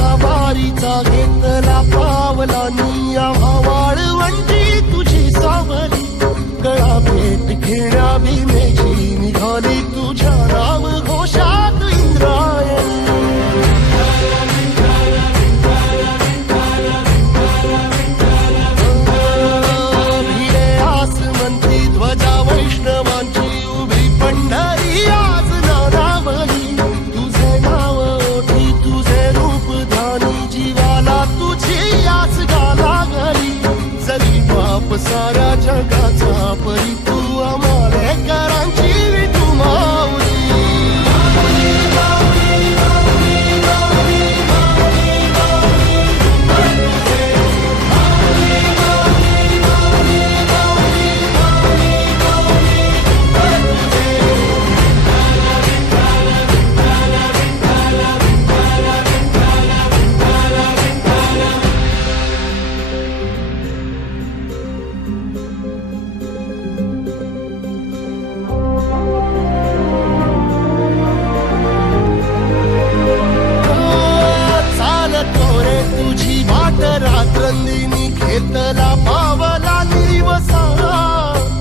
कसा वारीचा घेतला पावलानी आम्हा वाळवंटी तुझी सावली गळा भेट घेण्या भीमेची निघाली तुझ्या नाम घोषात इंद्रायणी भिडे आसमंती ध्वजा वैष्णवांची उभी पंढरी आज नानावली तुझे नाव ओठी तुझे रूप ध्यानी जीवाला तुझी आस गाला गली जरी बाप साऱ्या जगाचा परी तू आम्हाले करांची विठू माऊली रात्रंदिनी घेतला पावला निवसा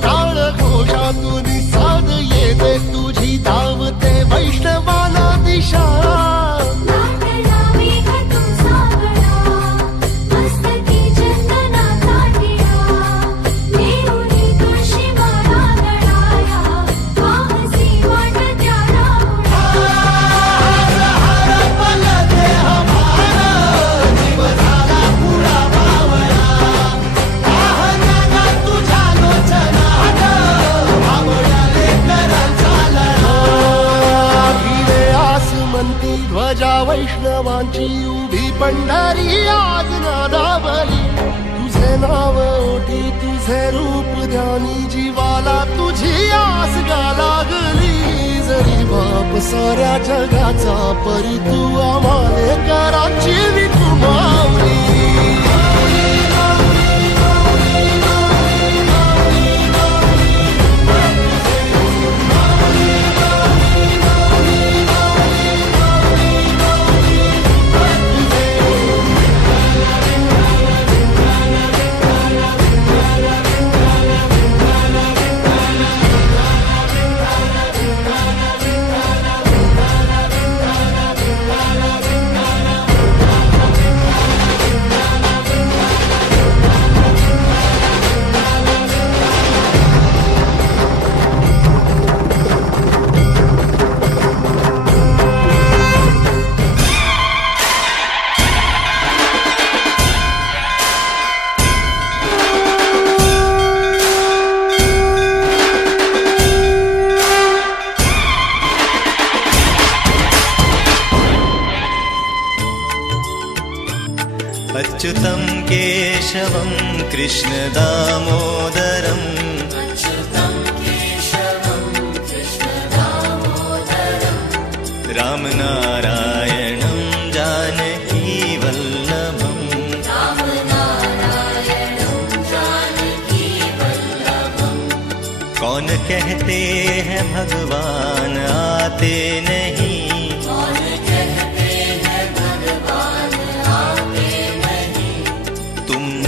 टाळ घोषातून साध येते तुझी धावते वैष्णवाला दिशा ध्वजा वैष्णवांची उभी पंढरी आज नादावली तुझे नाव ओठी तुझे रूप ध्यानी जीवाला तुझी आस गा लागली जरी बाप साऱ्या जगाचा परी तू आम्हाले कराची विठू माऊली अच्युतं केशवं कृष्ण दामोदरं राम नारायणं जानकी वल्लभं कौन कहते हैं भगवान आते नहीं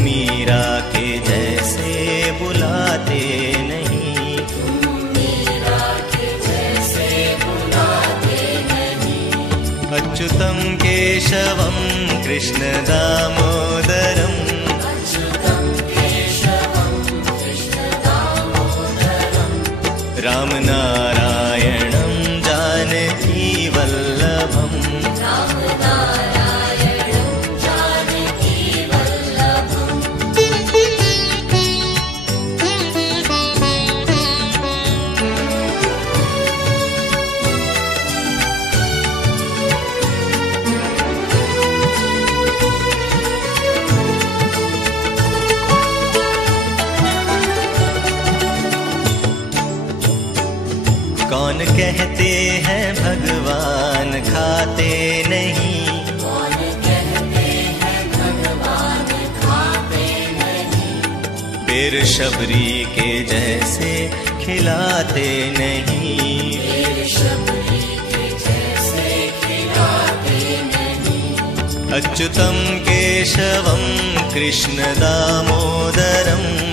मीरा के जैसे बुलाते नहीं अच्युतं केशवं कृष्ण दामोदरं राम नारायणं जानकी वल्लभं कौन कहते हैं भगवान खाते नहीं कौन कहते हैं भगवान खाते नहीं बेर शबरी के जैसे खिलाते नहीं बेर शबरी के जैसे खिलाते नहीं अच्युतं केशवं कृष्ण दामोदरम्